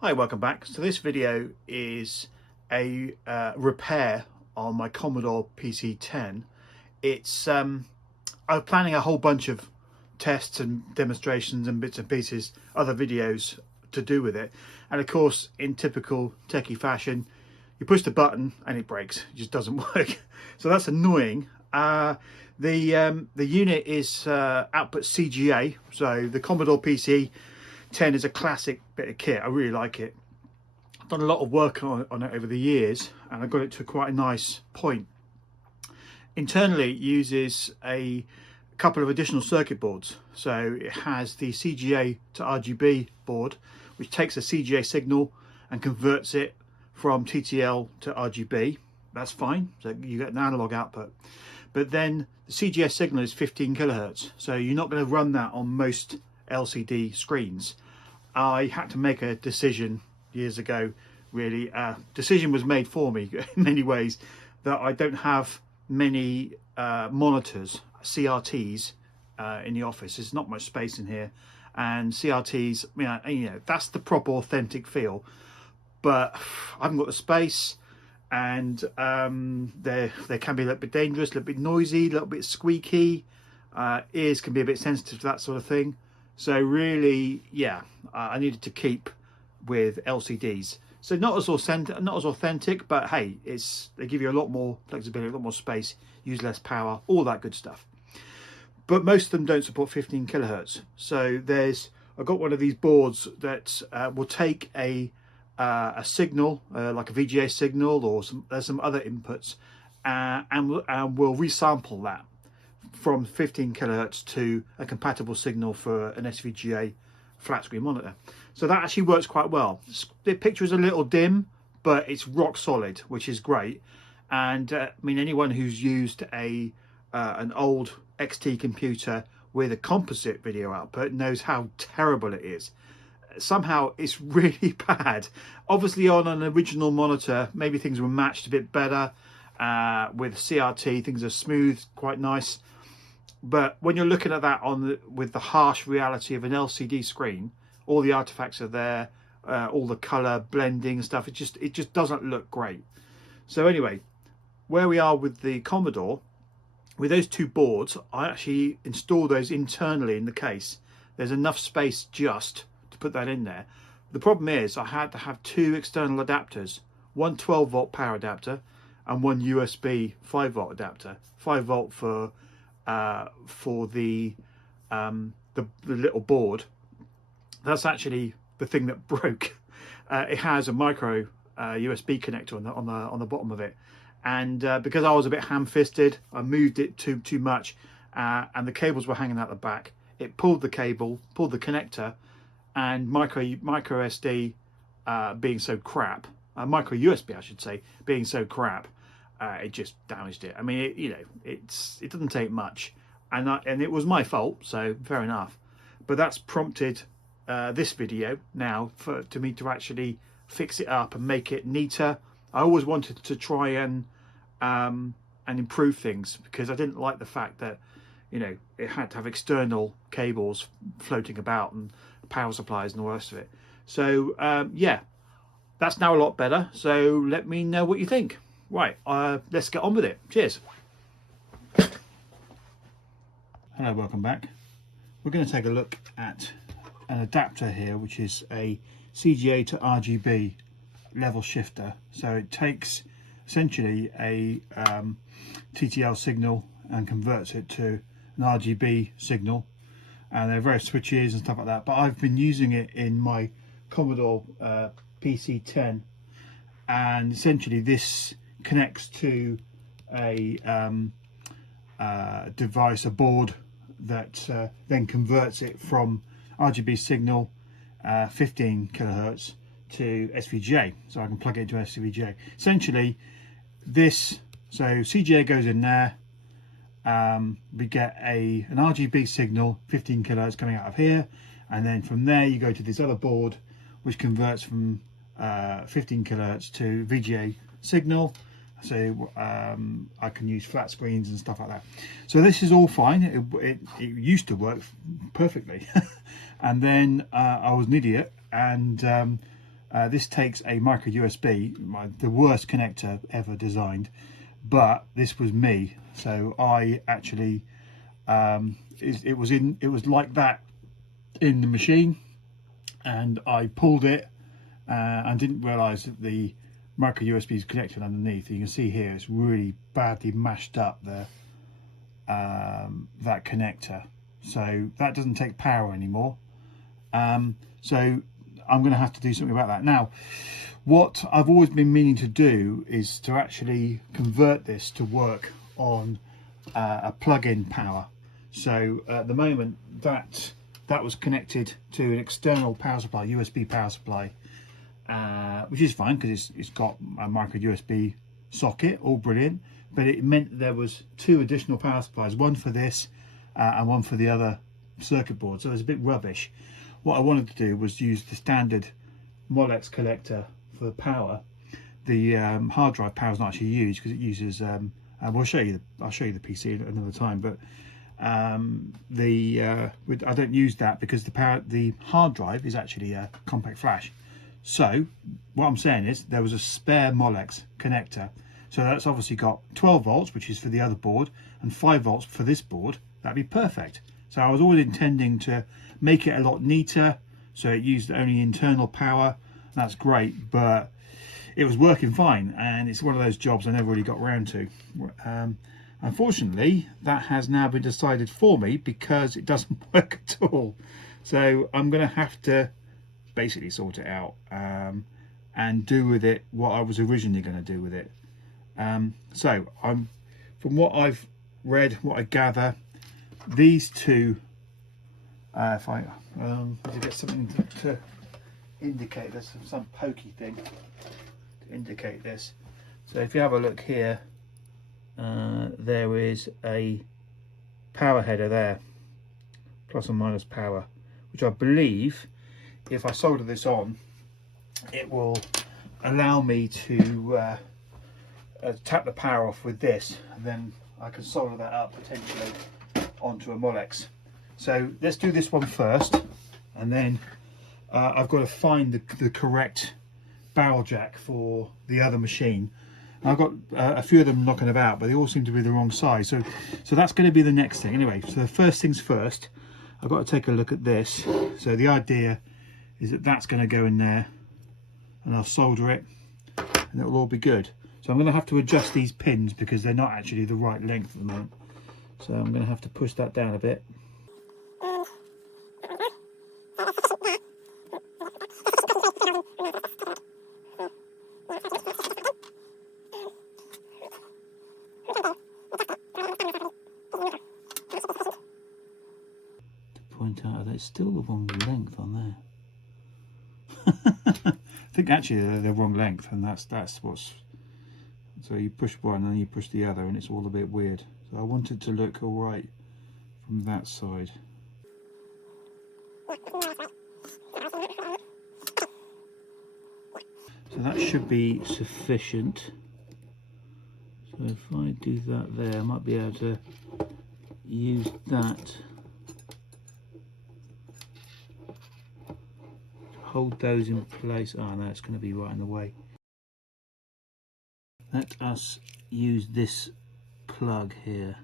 Hi, welcome back. So this video is a repair on my Commodore PC-10. I'm planning a whole bunch of tests and demonstrations and bits and pieces, other videos to do with it. And of course, in typical techie fashion, you push the button and it breaks. It just doesn't work. So that's annoying. The unit is output CGA, so the Commodore PC-10 is a classic bit of kit. I really like it. I've done a lot of work on it over the years, and I got it to quite a nice point. Internally, it uses a couple of additional circuit boards. So it has the CGA to RGB board, which takes a CGA signal and converts it from TTL to RGB. That's fine, so you get an analog output. But then the CGS signal is 15 kilohertz, so you're not going to run that on most LCD screens. I had to make a decision years ago, really. Decision was made for me in many ways, that I don't have many monitors, CRTs, in the office. There's not much space in here, and CRTs, that's the proper authentic feel, but I haven't got the space, and they can be a little bit dangerous, a little bit noisy, a little bit squeaky. Ears can be a bit sensitive to that sort of thing. So really, yeah, I needed to keep with LCDs. So not as authentic, but hey, they give you a lot more flexibility, a lot more space, use less power, all that good stuff. But most of them don't support 15 kilohertz. So I've got one of these boards that will take a signal, like a VGA signal, or there's some other inputs, and we'll resample that from 15 kilohertz to a compatible signal for an SVGA flat screen monitor. So that actually works quite well. The picture is a little dim, but it's rock solid, which is great. And anyone who's used an old XT computer with a composite video output knows how terrible it is. Somehow it's really bad. Obviously on an original monitor, maybe things were matched a bit better. With CRT, things are smooth, quite nice. But when you're looking at that with the harsh reality of an LCD screen, all the artifacts are there, all the color blending and stuff. It just doesn't look great. So anyway, where we are with the Commodore, with those two boards, I actually installed those internally in the case. There's enough space just to put that in there. The problem is I had to have two external adapters, one 12-volt power adapter and one USB 5-volt adapter. 5-volt for the little board. That's actually the thing that broke. It has a micro USB connector on the bottom of it, and because I was a bit ham-fisted, I moved it too much, and the cables were hanging out the back. It pulled the connector, and micro SD being so crap, micro USB I should say, being so crap, it just damaged it. It doesn't take much, and it was my fault, so fair enough. But that's prompted this video now to me to actually fix it up and make it neater. I always wanted to try and improve things, because I didn't like the fact that it had to have external cables floating about and power supplies and all the rest of it. So yeah, that's now a lot better. So let me know what you think. Right, let's get on with it. Cheers. Hello, welcome back. We're going to take a look at an adapter here, which is a CGA to RGB level shifter. So it takes essentially a TTL signal and converts it to an RGB signal, and there are various switches and stuff like that, but I've been using it in my Commodore PC-10, and essentially this connects to a device, a board that then converts it from RGB signal 15 kilohertz to SVGA, so I can plug it into SVGA. Essentially so CGA goes in there, we get an RGB signal 15 kilohertz coming out of here, and then from there you go to this other board which converts from 15 kilohertz to VGA signal. So I can use flat screens and stuff like that. So this is all fine. It used to work perfectly. And then I was an idiot and This takes a micro USB, the worst connector ever designed, but this was me. So I actually, it was like that in the machine, and I pulled it and didn't realise that the micro USB is connected underneath. You can see here it's really badly mashed up there, that connector. So that doesn't take power anymore. So I'm going to have to do something about that. Now, what I've always been meaning to do is to actually convert this to work on a plug-in power. So at the moment that was connected to an external power supply, USB power supply, which is fine because it's got a micro USB socket, all brilliant. But it meant there was two additional power supplies, one for this and one for the other circuit board. So it was a bit rubbish. What I wanted to do was use the standard Molex collector for the power. The hard drive power is not actually used because it uses. Well, I'll show you the PC at another time. But I don't use that because the hard drive is actually a compact flash. So what I'm saying is there was a spare Molex connector. So that's obviously got 12 volts, which is for the other board, and 5 volts for this board. That'd be perfect. So I was always intending to make it a lot neater, so it used only internal power. That's great, but it was working fine, and it's one of those jobs I never really got around to. Unfortunately, that has now been decided for me because it doesn't work at all. So I'm going to have to basically sort it out and do with it what I was originally going to do with it. So from what I've read, what I gather, these two, if I to get something to indicate this, some pokey thing to indicate this. So if you have a look here, there is a power header there, plus or minus power, which I believe if I solder this on, it will allow me to tap the power off with this, and then I can solder that up potentially onto a Molex. So let's do this one first, and then I've got to find the correct barrel jack for the other machine. I've got a few of them knocking about, but they all seem to be the wrong size. So that's going to be the next thing. Anyway, so the first things first, I've got to take a look at this. So the idea is that that's going to go in there, and I'll solder it, and it'll all be good. So I'm going to have to adjust these pins because they're not actually the right length at the moment. So I'm going to have to push that down a bit. To point out that it's still the wrong length on there. I think actually they're the wrong length, and that's what's. So you push one and then you push the other, and it's all a bit weird. So I want it to look all right from that side. So that should be sufficient. So if I do that there, I might be able to use that to hold those in place. Oh no, it's going to be right in the way. Let us use this plug here.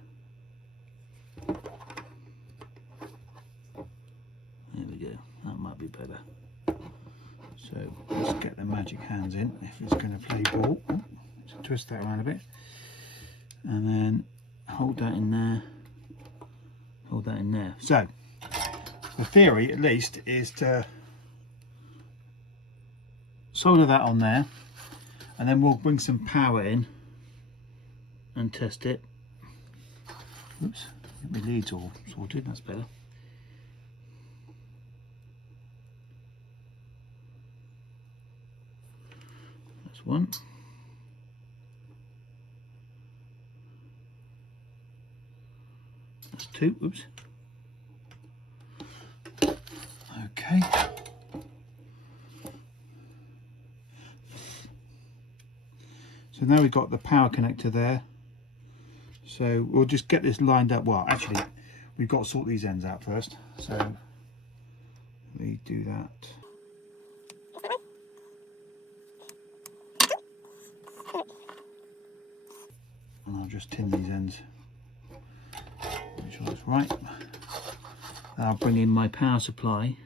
There we go, that might be better. So let's get the magic hands in if it's going to play ball. So twist that around a bit, and then hold that in there, hold that in there. So the theory, at least, is to solder that on there, and then we'll bring some power in and test it. Oops, get my leads all sorted, that's better. That's one. That's two, oops. Okay. So now we've got the power connector there. So we'll just get this lined up. Well, actually, we've got to sort these ends out first. So let me do that. just tin these ends. Make sure that's right. I'll bring in my power supply.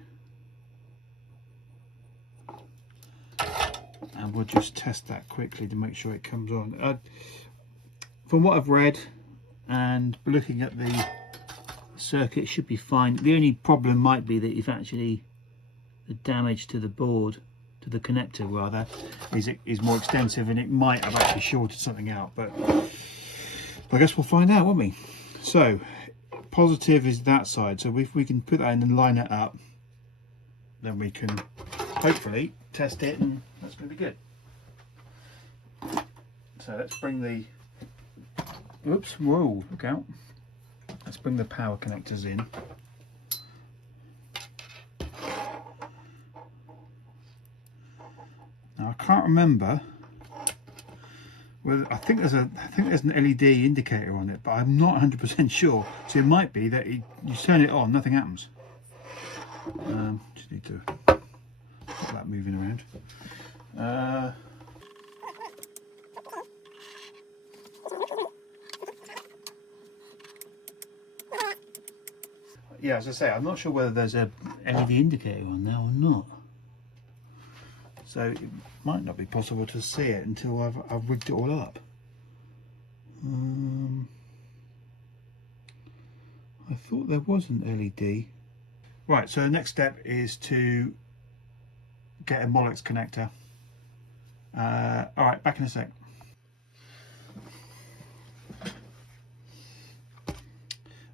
And we'll just test that quickly to make sure it comes on. From what I've read and looking at the circuit, it should be fine. The only problem might be that if actually the damage to the board, to the connector rather, is more extensive, and it might have actually shorted something out. But I guess we'll find out, won't we? So positive is that side. So if we can put that in and line it up, then we can hopefully test it, and that's going to be good. So let's bring the, oops, whoa, look out. Let's bring the power connectors in. Now I can't remember whether, I think there's an LED indicator on it, but I'm not 100% sure. So it might be that you turn it on, nothing happens. Just need to get that moving around. Yeah, as I say, I'm not sure whether there's a LED indicator on there or not. So it might not be possible to see it until I've rigged it all up. I thought there was an LED. Right, so the next step is to get a Molex connector. Alright, back in a sec.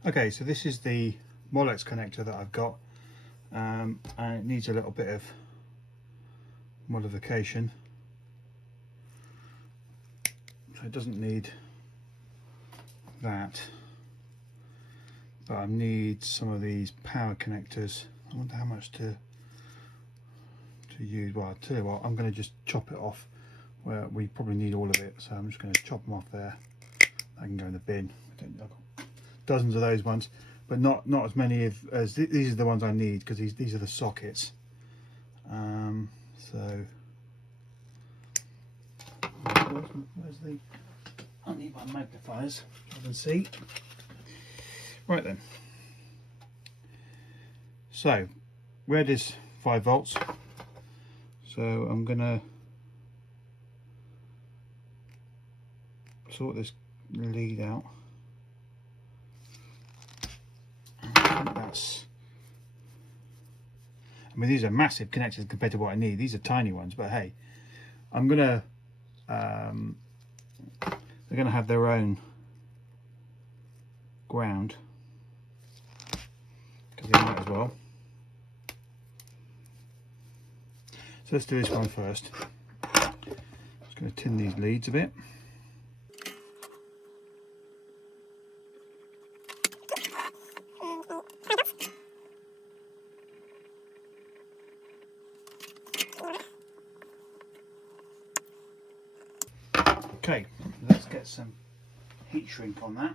Okay, so this is the Molex connector that I've got, and it needs a little bit of modification. So it doesn't need that, but I need some of these power connectors. I wonder how much to use. Well, I'll tell you what, I'm going to just chop it off where we probably need all of it. So I'm just going to chop them off there. I can go in the bin. I've got dozens of those ones, but not as many as these are the ones I need, because these are the sockets. So where's the, I need my magnifiers so I can see. Right then, so red is 5 volts, so I'm gonna sort this lead out. I mean, these are massive connectors compared to what I need. These are tiny ones, but hey, I'm gonna they're gonna have their own ground, because they might as well. So let's do this one first. Just gonna tin these leads a bit. Okay, let's get some heat shrink on that.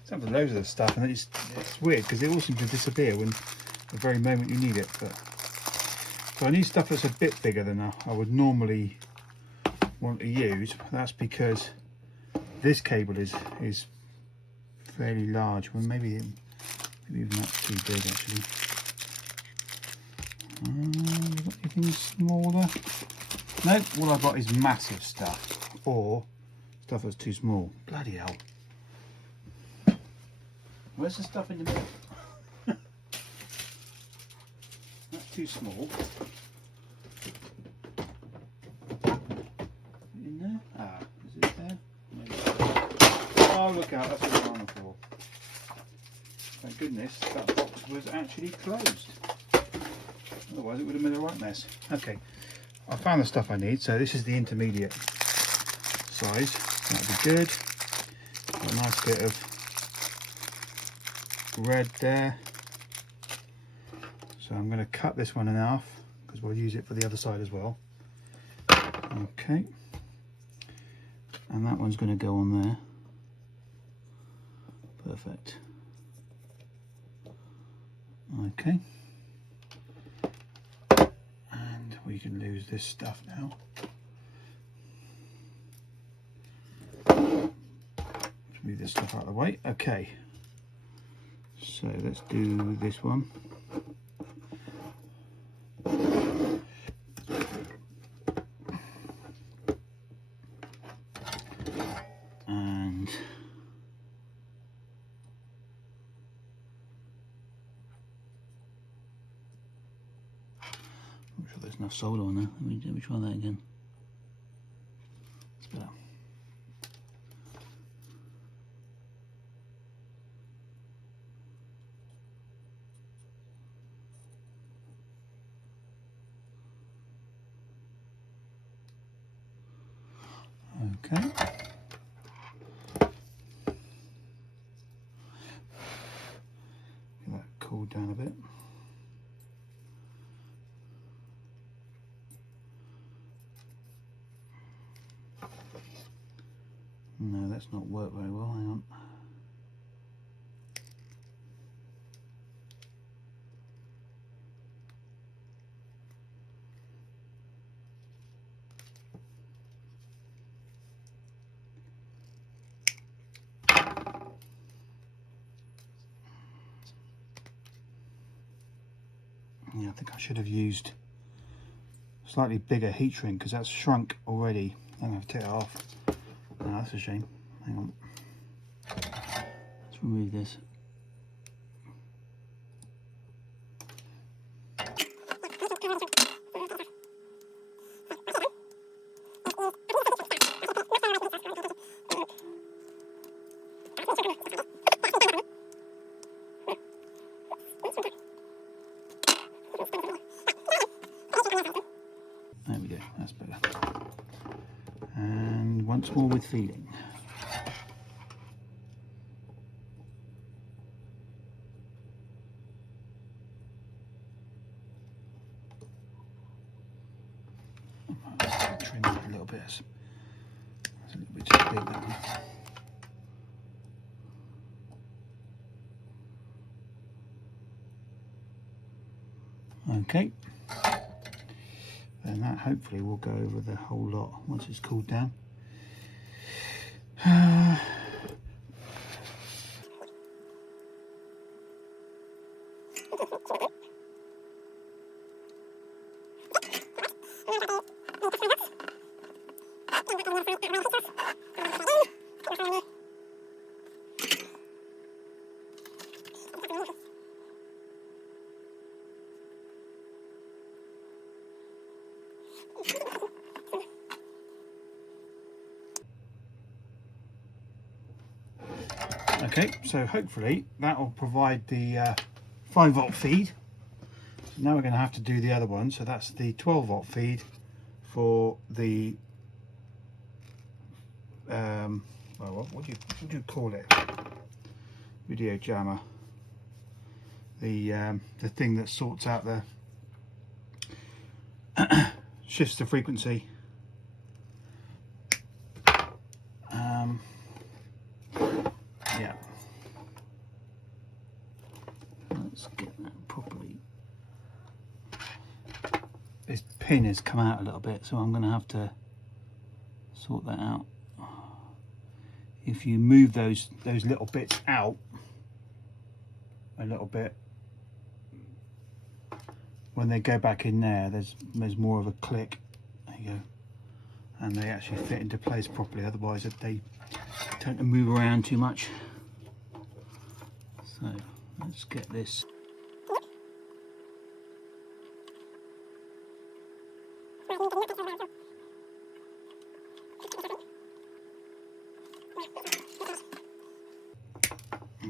It's having loads of this stuff, and it's weird because it all seems to disappear when the very moment you need it. But so I need stuff that's a bit bigger than I would normally want to use. That's because this cable is fairly large. Well, maybe even that's too big actually. Have got anything smaller? No, all I've got is massive stuff, or stuff that's too small. Bloody hell. Where's the stuff in the middle? That's too small. In there? Ah, is it there? Maybe. Oh, look out, that's what I'm on for. Thank goodness that box was actually closed. Otherwise it would have been a right mess. Okay, I found the stuff I need. So this is the intermediate size. That'll be good. Got a nice bit of red there. So I'm going to cut this one in half because we'll use it for the other side as well. Okay. And that one's going to go on there. Perfect. Okay. we can lose this stuff now. Let's move this stuff out of the way. Okay, so let's do this one. And I'm sure there's enough solder on there. Let me try that again. It's better. Okay. Get that cooled down a bit. No, that's not worked very well. Hang on. Yeah, I think I should have used a slightly bigger heat shrink because that's shrunk already. I'm going to have to take it off. No, that's a shame. Hang on. Let's remove this. There we go, that's better. And once more with feeding. Trim that a little bit. That's a little bit too big, that one. Okay, and that hopefully will go over the whole lot once it's cooled down. Okay, so hopefully that will provide the 5-volt feed. So now we're going to have to do the other one. So that's the 12-volt feed for the well, what do you call it? Video jammer. The thing that sorts out the shifts the frequency. Yeah. Let's get that properly. This pin has come out a little bit, so I'm going to have to sort that out. If you move those little bits out a little bit, when they go back in there, there's more of a click. There you go, and they actually fit into place properly. Otherwise, they tend to move around too much. So let's get this.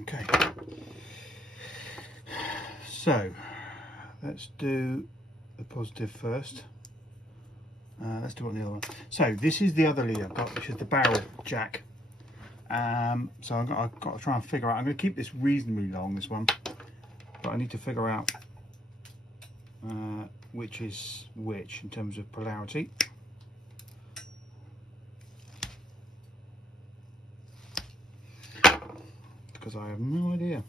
Okay, so let's do the positive first. Let's do it on the other one. So this is the other lead I've got, which is the barrel jack. So I've got to try and figure out. I'm going to keep this reasonably long, this one, but I need to figure out which is which in terms of polarity. Because I have no idea.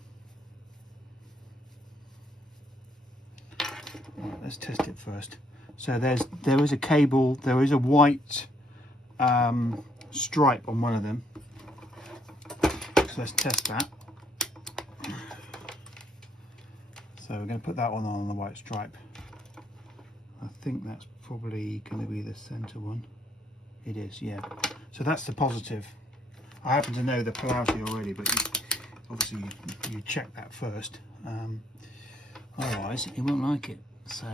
Right, let's test it first. So there is a cable, there is a white stripe on one of them. So let's test that. So we're going to put that one on the white stripe. I think that's probably going to be the center one. It is, yeah. So that's the positive. I happen to know the polarity already, but obviously you check that first. Otherwise, you won't like it. So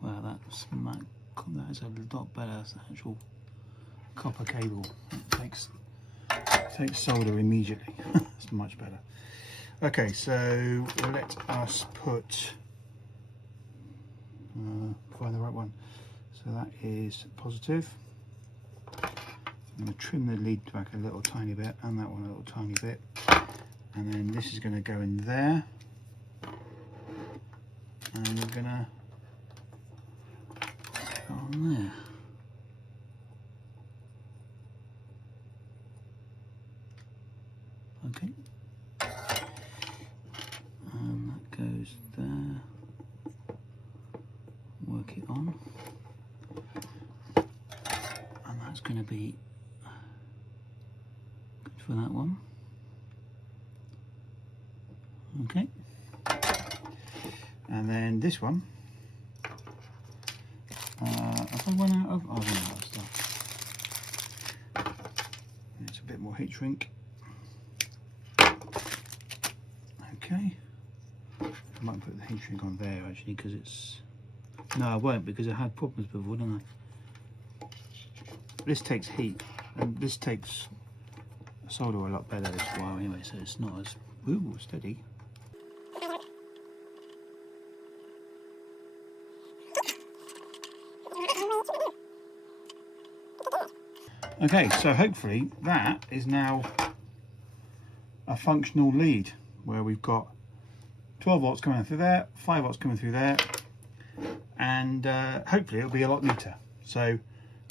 well, that is a lot better. It's actual copper cable. It takes solder immediately. It's much better. Okay, so let us put find the right one. So that is positive. I'm going to trim the lead back a little tiny bit, and that one a little tiny bit, and then this is going to go in there, and we're going to go on there. Okay, and that goes there. Work it on, and that's going to be good for that one. Okay, and then this one. Have I run out of? Oh, I've run out of stuff. It's a bit more heat shrink. Okay, I might put the heat shrink on there actually, because it's. No, I won't, because I had problems before, didn't I? This takes heat, and this takes solder a lot better as well anyway, so it's not as steady. Okay, so hopefully that is now a functional lead where we've got 12 volts coming through there, 5 volts coming through there, and hopefully it'll be a lot neater. So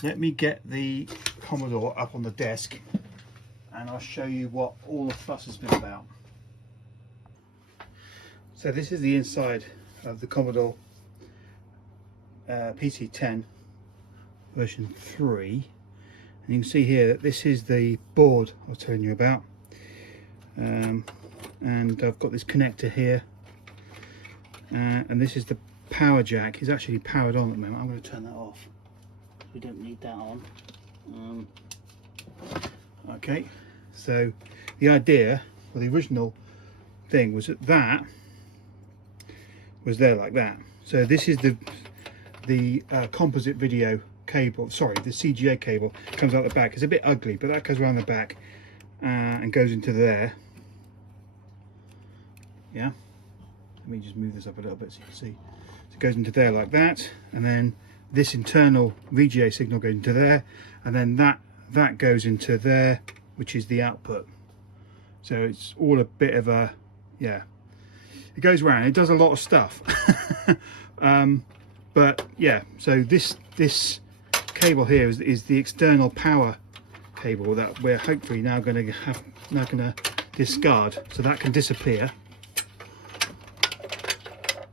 let me get the Commodore up on the desk and I'll show you what all the fuss has been about. So this is the inside of the Commodore PC-10 version 3, and you can see here that this is the board I was telling you about, and I've got this connector here, and this is the power jack. It's actually powered on at the moment. I'm going to turn that off. We don't need that on. Okay, so the idea, or the original thing, was that was there like that. So this is the composite video cable, sorry, the CGA cable comes out the back. It's a bit ugly, but that goes around the back and goes into there. Yeah, let me just move this up a little bit so you can see. So it goes into there like that, and then this internal VGA signal goes into there, and then that goes into there, which is the output. So it's all a bit of a, yeah, it goes around, it does a lot of stuff. But yeah, so this cable here is the external power cable that we're hopefully now going to discard, so that can disappear.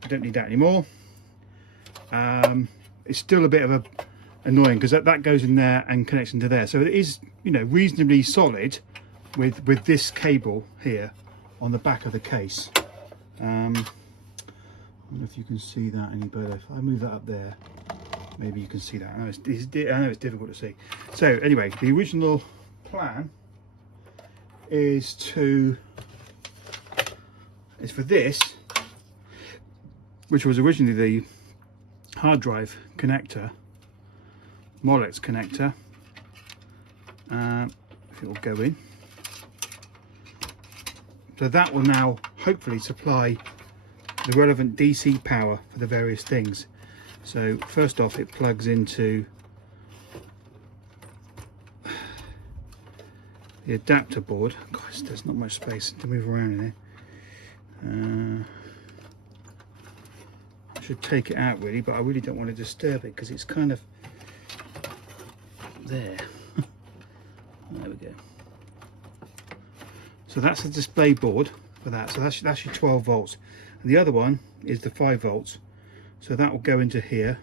We don't need that anymore. It's still a bit of annoying because that goes in there and connects into there, so it is, you know, reasonably solid with this cable here on the back of the case. I don't know if you can see that any better. If I move that up there, maybe you can see that. I know it's difficult to see. So anyway, the original plan is for this, which was originally the hard drive connector, Molex connector. If it will go in, so that will now hopefully supply the relevant DC power for the various things. So first off, it plugs into the adapter board. Gosh, there's not much space to move around in here. I should take it out really, but I really don't want to disturb it because it's kind of there. There we go. So that's the display board for that. So that's your 12 volts. And the other one is the 5 volts. So that will go into here.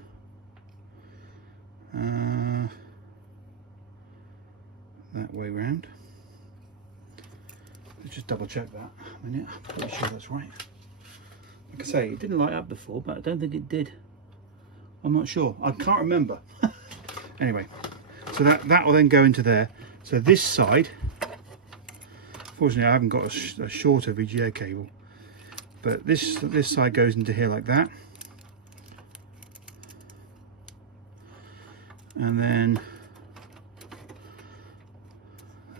That way round. Let's just double check that a minute. I'm pretty sure that's right. Like I say, it didn't light up before, but I don't think it did. I'm not sure. I can't remember. Anyway, so that will then go into there. So this side, fortunately I haven't got a shorter VGA cable, but this side goes into here like that. And then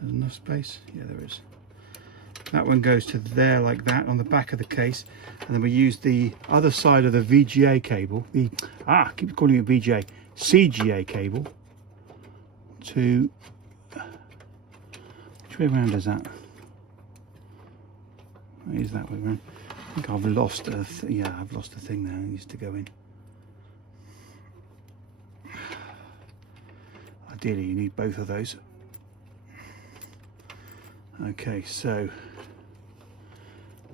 there's enough space. Yeah, there is. That one goes to there like that on the back of the case, and then we use the other side of the VGA cable, I keep calling it VGA, CGA cable, to, which way around is that? It is that way around. I think I've lost I've lost the thing there. It needs to go in. Ideally you need both of those. Okay, so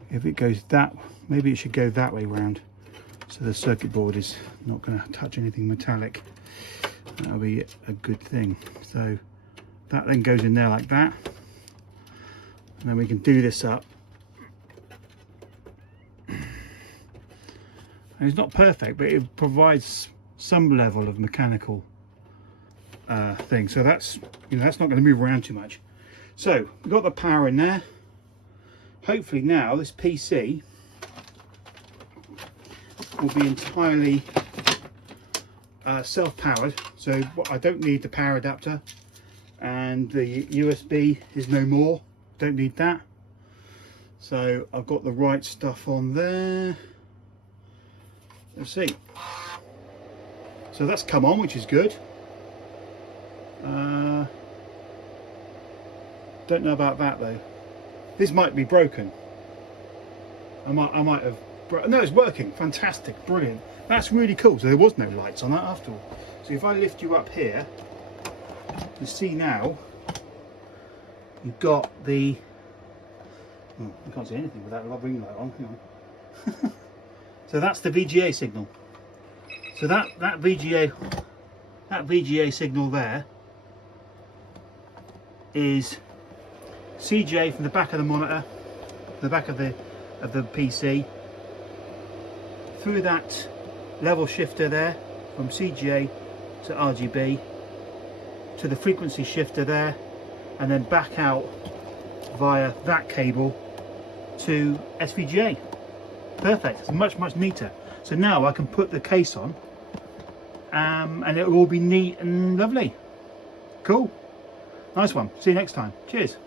if it goes that, maybe it should go that way round, so the circuit board is not going to touch anything metallic. That'll be a good thing. So that then goes in there like that, and then we can do this up. And it's not perfect, but it provides some level of mechanical thing. So that's, that's not going to move around too much. So we've got the power in there. Hopefully now this PC will be entirely self-powered, so I don't need the power adapter, and the USB is no more, don't need that. So I've got the right stuff on there. Let's see. So that's come on, which is good. Don't know about that though. This might be broken. I might have. No, it's working. Fantastic, brilliant. That's really cool. So there was no lights on that after all. So if I lift you up here, you see now you've got the. Oh, I can't see anything without a ring light on. Hang on. So that's the VGA signal. So that VGA signal there is CGA from the back of the monitor, the back of the PC, through that level shifter there from CGA to RGB, to the frequency shifter there, and then back out via that cable to SVGA. Perfect. It's much neater. So now I can put the case on, and it will all be neat and lovely. Cool. Nice one. See you next time. Cheers.